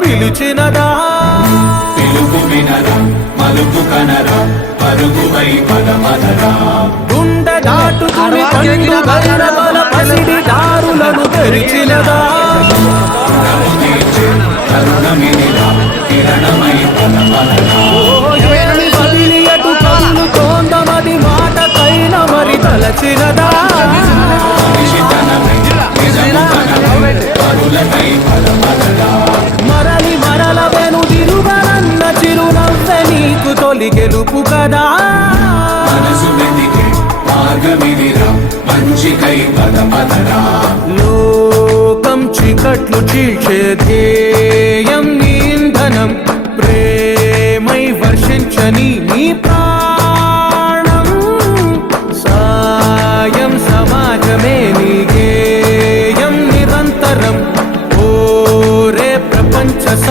పిలిచినదా పిలుపు వినరా మలుపు కనరా పరుగువై పదమదరా గుండె దాటుకుని కళ్ళు బల పసిడి దారులను తెరిచినదా రుణము తొలి గెలుపు కదా. మనసు వెతికే మంచికై పదమదరా లోకం చీకట్లు చీల్చే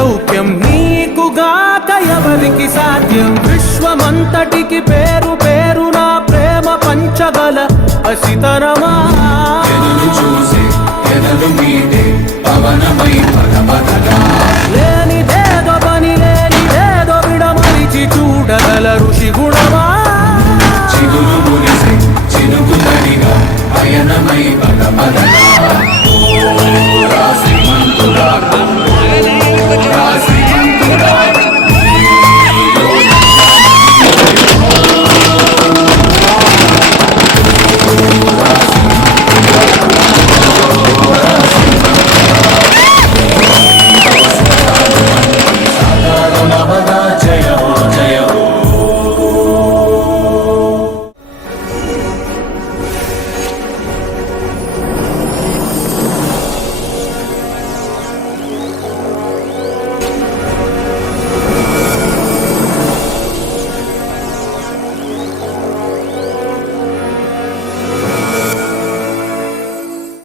సౌఖ్యం నీకుగాక ఎవరికి సాధ్యం? విశ్వమంతటికి పేరు పేరు నా ప్రేమ పంచగల అసితరమా? చూసే ఎదలు మీదే పవనమై పదమదరా లేనిదేదో పని లేనిదేదో విడమరిచి చూడగల ఋషి గుణమా